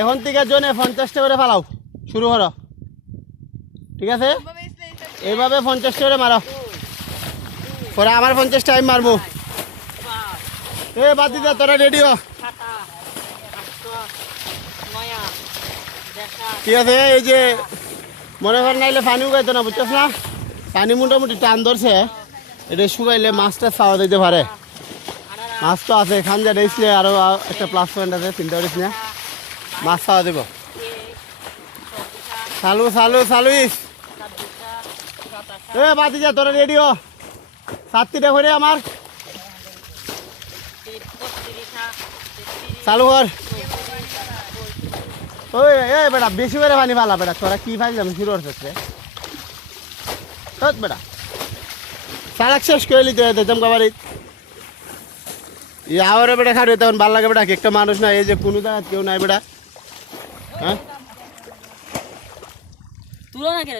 এখন থেকে জনে 50টা করে ফালাও শুরু করো ঠিক আছে এইভাবে 50টা করে মারো পরে আমার 50টা আমি মারবো এ বাদ দিদা তোরা রেডি হ ঠিক আছে এই যে মনে কর নাইলে পানি উগাইতো না বুঝছস না পানি মোটামুটি টান ধরছে এটা শুকাইলে মাছটা খাওয়া দিতে পারে মাছ তো আছে খানজা দিয়েছিলে আরো একটা প্লাস পয়েন্ট আছে চিন্তা করিস না মাছ খাওয়া দেব চালু চালু চালুইস এ বাতি যা তোরা রেডি হ 7টা করে আমার চালু কর ওই এ বেটা বেশি করে পানি ফালা বেটা তোরা কি ফাইল যাবি শুরু করছিস বেটা সারাক শেষ করে নিতে হয় জমকা বাড়ি আওয়ারে বেটা খাড়ি তখন ভাল লাগে বেটা একটা মানুষ না এই যে কোনো জায়গা কেউ নাই বেটা হ্যাঁ তুলো না কেন